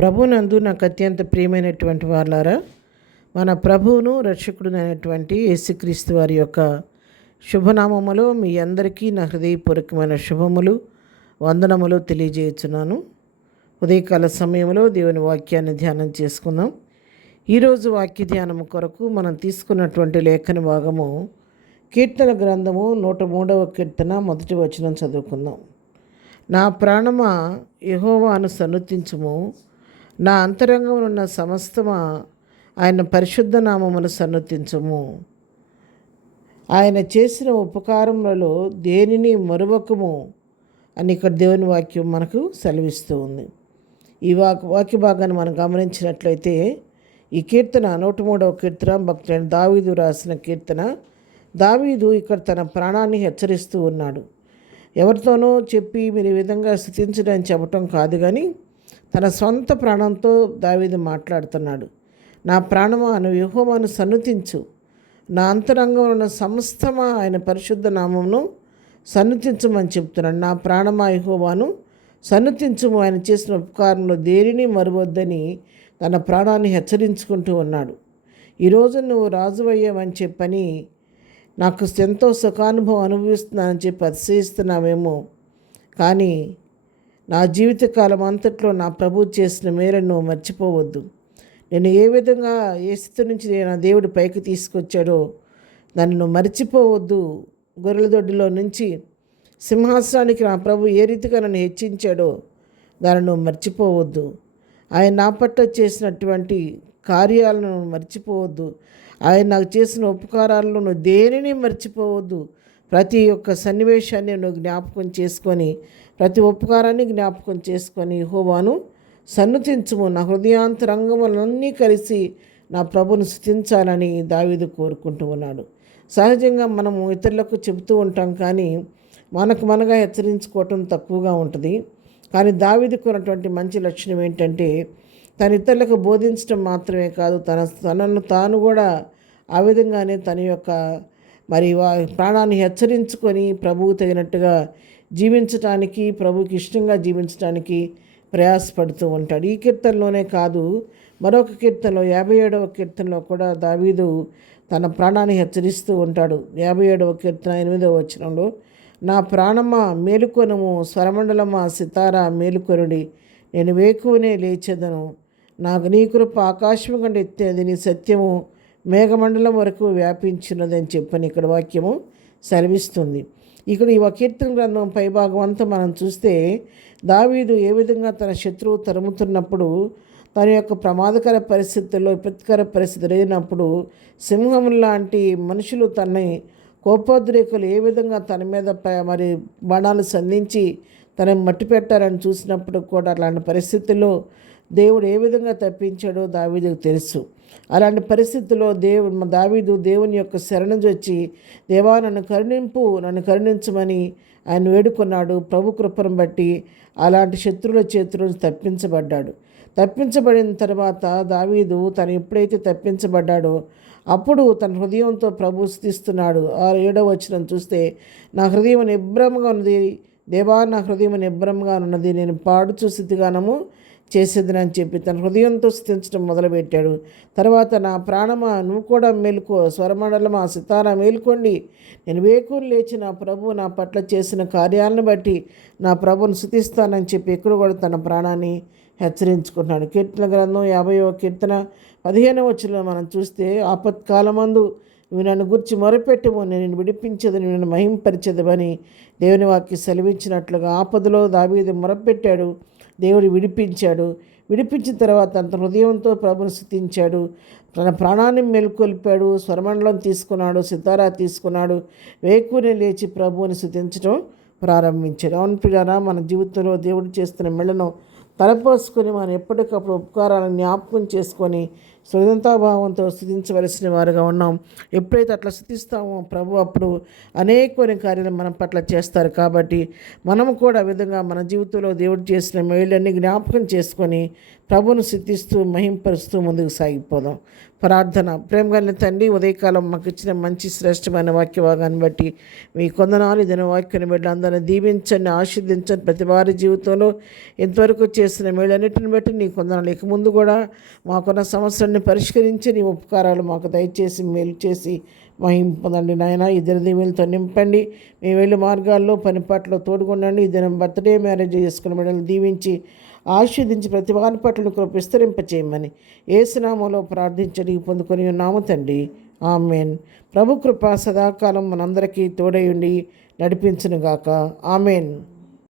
ప్రభునందు నాకు అత్యంత ప్రియమైనటువంటి వాళ్ళారా, మన ప్రభువును రక్షకుడునైనటువంటి యేసుక్రీస్తు వారి యొక్క శుభనామములో మీ అందరికీ నా హృదయపూర్వకమైన శుభములు వందనములు తెలియజేయుచున్నాను. ఉదయకాల సమయంలో దేవుని వాక్యాన్ని ధ్యానం చేసుకుందాం. ఈరోజు వాక్య ధ్యానం కొరకు మనం తీసుకున్నటువంటి లేఖన భాగము కీర్తన గ్రంథము 103వ కీర్తన 1వ వచనం చదువుకుందాం. నా ప్రాణమా యెహోవాను సన్నుతించుము, నా అంతరంగంలో ఉన్న సమస్తమా ఆయన పరిశుద్ధ నామమును సన్నుతించుము. ఆయన చేసిన ఉపకారములలో దేనిని మరువకము అని ఇక్కడ దేవుని వాక్యం మనకు సెలవిస్తూ ఉంది. ఈ వాక్య భాగాన్ని మనం గమనించినట్లయితే ఈ కీర్తన 103వ కీర్తన భక్తుడైన దావీదు రాసిన కీర్తన. దావీదు ఇక్కడ తన ప్రాణాన్ని హెచ్చరిస్తూ ఉన్నాడు. ఎవరితోనో చెప్పి మీరు ఈ విధంగా స్తుతించడం చెప్పటం కాదు, కానీ తన సొంత ప్రాణంతో దావీదు మాట్లాడుతున్నాడు. నా ప్రాణమా నువ్వు యెహోవాను సన్నుతించు, నా అంతరంగంలో ఉన్న సమస్తమా ఆయన పరిశుద్ధ నామమును సన్నుతించమని చెప్తున్నాడు. నా ప్రాణమా యెహోవాను సన్నుతించుము, ఆయన చేసిన ఉపకారంలో దేనిని మరువద్దని తన ప్రాణాన్ని హెచ్చరించుకుంటూ ఉన్నాడు. ఈరోజు నువ్వు రాజువయ్యావని చెప్పని నాకు ఎంతో సుఖానుభవం అనుభవిస్తున్నానని చెప్పి అతిశయిస్తున్నావేమో, కానీ నా జీవితకాలం అంతట్లో నా ప్రభు చేసిన మేలను నువ్వు మర్చిపోవద్దు. నేను ఏ విధంగా ఏ స్థితి నుంచి నా దేవుడు పైకి తీసుకొచ్చాడో దాన్ని నువ్వు మర్చిపోవద్దు. గొర్రెల దొడ్డిలో నుంచి సింహాసనానికి నా ప్రభు ఏ రీతిగా నన్ను హెచ్చించాడో దాన్ని నువ్వు మర్చిపోవద్దు. ఆయన నా పట్ల చేసినటువంటి కార్యాలను మర్చిపోవద్దు. ఆయన నాకు చేసిన ఉపకారాలను నువ్వు దేనిని మర్చిపోవద్దు. ప్రతి ఒక్క సన్నివేశాన్ని నువ్వు జ్ఞాపకం చేసుకొని, ప్రతి ఉపకారాన్ని జ్ఞాపకం చేసుకొని యెహోవాను సన్నుతించుము. నా హృదయాంతరంగములన్నీ కలిసి నా ప్రభును స్తుతించాలని దావీదు కోరుకుంటూ ఉన్నాడు. సహజంగా మనము ఇతరులకు చెబుతూ ఉంటాం, కానీ మనగా హెచ్చరించుకోవటం తక్కువగా ఉంటుంది. కానీ దావీదుకు ఉన్నటువంటి మంచి లక్షణం ఏంటంటే, తన ఇతరులకు బోధించడం మాత్రమే కాదు, తనను తాను కూడా ఆ విధంగానే తన యొక్క ప్రాణాన్ని హెచ్చరించుకొని ప్రభువు తగినట్టుగా జీవించటానికి, ప్రభువుకి ఇష్టంగా జీవించడానికి ప్రయాసపడుతూ ఉంటాడు. ఈ కీర్తనలోనే కాదు, మరొక కీర్తనలో 57వ కీర్తనలో కూడా దావీదు తన ప్రాణాన్ని హెచ్చరిస్తూ ఉంటాడు. 57వ కీర్తన 8వ వచనంలో, నా ప్రాణమా మేలుకొనుము, స్వరమండలమా సితారా మేలుకొనుడి, నేను వేకువనే లేచెదను. నాకు నీ కృప ఆకాశం కంటే ఎత్తేది, నీ సత్యము మేఘమండలం వరకు వ్యాపించినది అని చెప్పని ఇక్కడ వాక్యము సెలవిస్తుంది. ఇక్కడ ఈ కీర్తన గ్రంథం పైభాగం అంతా మనం చూస్తే దావీదు ఏ విధంగా తన శత్రువు తరుముతున్నప్పుడు, తన యొక్క ప్రమాదకర పరిస్థితుల్లో విపత్కర పరిస్థితి ఎదిగినప్పుడు సింహం లాంటి మనుషులు తనని కోపోద్రేకులు ఏ విధంగా తన మీద బాణాలు సంధించి తనని మట్టి పెట్టారని చూసినప్పుడు కూడా అలాంటి పరిస్థితుల్లో దేవుడు ఏ విధంగా తప్పించాడో దావీదుకు తెలుసు. అలాంటి పరిస్థితుల్లో దావీదు దేవుని యొక్క శరణొచ్చి, దేవా నన్ను కరుణించమని ఆయన వేడుకున్నాడు. ప్రభు కృపను బట్టి అలాంటి శత్రువుల చేతుల నుంచి తప్పించబడిన తర్వాత దావీదు తను ఎప్పుడైతే తప్పించబడ్డాడో అప్పుడు తన హృదయంతో ప్రభు స్తుతిస్తున్నాడు. 7వ వచనం చూస్తే, నా హృదయం నిబ్రహంగా ఉన్నది, దేవా నా హృదయం నిబ్రహంగా ఉన్నది, నేను పాడుచు స్థితిగానము చేసేదని చెప్పి తన హృదయంతో స్థుతించడం మొదలుపెట్టాడు. తర్వాత నా ప్రాణమా నువ్వు కూడా మేలుకో, స్వరమండలమా సితారా మేలుకోండి, నేను వేకుని లేచి నా ప్రభు నా పట్ల చేసిన కార్యాలను బట్టి నా ప్రభుని స్తుతిస్తానని చెప్పి ఇక్కడ కూడా తన ప్రాణాన్ని హెచ్చరించుకున్నాడు. కీర్తన గ్రంథం 50వ కీర్తన 15వ వచనంలో మనం చూస్తే, ఆపత్కాలమందు నువ్వు నన్ను గురించి మొరపెట్టుము, నేను విడిపించదు, నేను మహింపరిచెదవని దేవుని వాక్యం సెలవించినట్లుగా ఆపదలో దావీదు మొరపెట్టాడు. దేవుడు విడిపించిన తర్వాత అంత హృదయంతో ప్రభుని స్తుతించాడు. తన ప్రాణాన్ని మేల్కొల్పాడు, స్వరమండలం తీసుకున్నాడు, సితారా తీసుకున్నాడు, వేకునే లేచి ప్రభువుని స్తుతించడం ప్రారంభించాడు. అవును ప్రియారా, మన జీవితంలో దేవుడు చేస్తున్న మెళ్ళను తలపోసుకొని మనం ఎప్పటికప్పుడు ఉపకారాలను జ్ఞాపకం చేసుకొని సృదంతాభావంతో స్థుతించవలసిన వారుగా ఉన్నాం. ఎప్పుడైతే అట్లా స్థుతిస్తామో ప్రభు అప్పుడు అనేకమైన కార్యాలు మన పట్ల చేస్తారు. కాబట్టి మనము కూడా ఆ విధంగా మన జీవితంలో దేవుడు చేసిన మేళ్ళన్నీ జ్ఞాపకం చేసుకొని ప్రభువును స్థుతిస్తూ మహింపరుస్తూ ముందుకు సాగిపోదాం. ప్రార్థన. ప్రేమగల తండ్రి, ఉదయకాలం మాకు ఇచ్చిన మంచి శ్రేష్టమైన వాక్య భాగాన్ని బట్టి మీ కొందనాలు ఇదిన వాక్యాన్ని బట్టి అందరిని దీవించండి, ఆశీర్దించండి. ప్రతి వారి జీవితంలో ఇంతవరకు చేసిన మేళ్ళన్నిటిని బట్టి నీ కొందనాలు. ఇక ముందు కూడా మాకున్న సమస్యల్ని పరిష్కరించి నీ ఉపకారాలు మాకు దయచేసి మేలు చేసి మహింపదండి నాయన. ఇద్దరు దీవులతో నింపండి. మీ వెళ్ళి మార్గాల్లో పనిపాట్లో తోడుకొండండి. ఈ దినం బర్త్డే మ్యారేజ్ చేసుకున్న బిడ్డలను దీవించి ఆశీర్దించి ప్రతి వారి పట్ల కృప విస్తరింపచేయమని యేసునామములో ప్రార్థించడి పొందుకొని ఉన్నాము తండ్రి. ఆమెన్. ప్రభు కృప సదాకాలం మనందరికీ తోడయుండి నడిపించునుగాక. ఆమెన్.